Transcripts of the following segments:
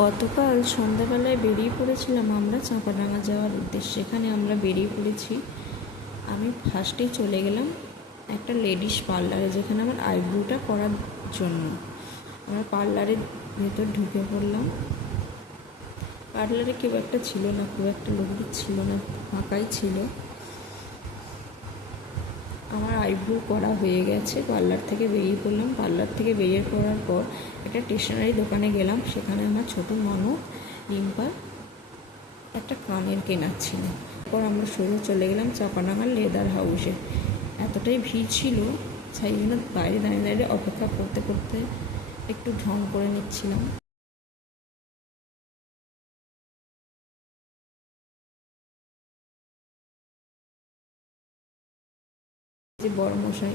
গতকাল সন্ধ্যাবেলায় বেরিয়ে পড়েছিলাম আমরা চাঁপাডাঙ্গা যাওয়ার উদ্দেশ্যে। সেখানে আমরা বেরিয়ে পড়েছি। আমি ফার্স্টেই চলে গেলাম একটা লেডিস পার্লারে, যেখানে আমার আইব্রোটা করার জন্য। আমরা পার্লারের ভেতর ঢুকে পড়লাম। পার্লারে কেউ একটা ছিল না, খুব একটা লোক ছিল না, ফাঁকাই ছিল। আমার আইব্রো করা হয়ে গেছে। পার্লার থেকে বেরিয়ে পড়লাম। পার্লার থেকে বেরিয়ে পড়ার পর একটা স্টেশনারি দোকানে গেলাম। সেখানে আমার ছোটো ননদ রিম্পার একটা কানের কেনার ছিল। তারপর আমরা সোজা চলে গেলাম চাঁপাডাঙ্গার লেদার হাউসে। এতটাই ভিড় ছিল, সেই জন্য বাইরে দাঁড়িয়ে দাঁড়িয়ে অপেক্ষা করতে করতে একটু ঢং করে নিচ্ছিলাম। যে বড়মশাই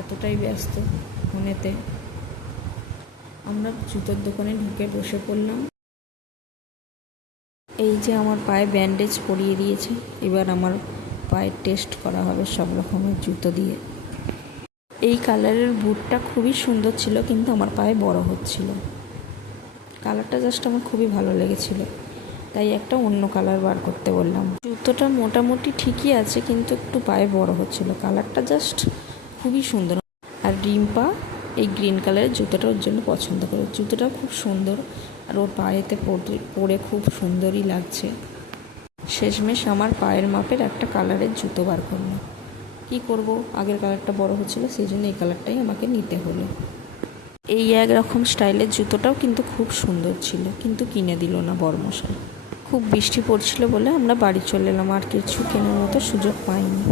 এতটাই ব্যস্ত ফোনেতে, আমরা জুতোর দোকানে ঢুকে বসে পড়লাম। এই যে আমার পায়ে ব্যান্ডেজ পরিয়ে দিয়েছে। এবার আমার পায়ে টেস্ট করা হবে সব রকমের জুতো দিয়ে। এই কালারের বুটটা খুবই সুন্দর ছিল, কিন্তু আমার পায়ে বড় হচ্ছিল। কালারটা জাস্ট আমার খুবই ভালো লেগেছিল, তাই একটা অন্য কালার বার করতে বললাম। জুতোটা মোটামুটি ঠিকই আছে, কিন্তু একটু পায়ে বড় হচ্ছিল। কালারটা জাস্ট খুবই সুন্দর। আর রিম্পা এই গ্রিন কালারের জুতোটা ওর জন্য পছন্দ করে। জুতোটাও খুব সুন্দর, আর ওর পায়েতে পরে খুব সুন্দরই লাগছে। শেষমেশ আমার পায়ের মাপের একটা কালারের জুতো বার করলো। কী করব, আগের কালারটা বড় হচ্ছিলো, সেই জন্য এই কালারটাই আমাকে নিতে হলো। এই একরকম স্টাইলের জুতোটাও কিন্তু খুব সুন্দর ছিল, কিন্তু কিনে দিল না বড়মশাই। খুব বৃষ্টি পড়ছিল বলে আমরা বাড়ি চলে এলাম, আর কিছু কেনার মতো সুযোগ পাইনি।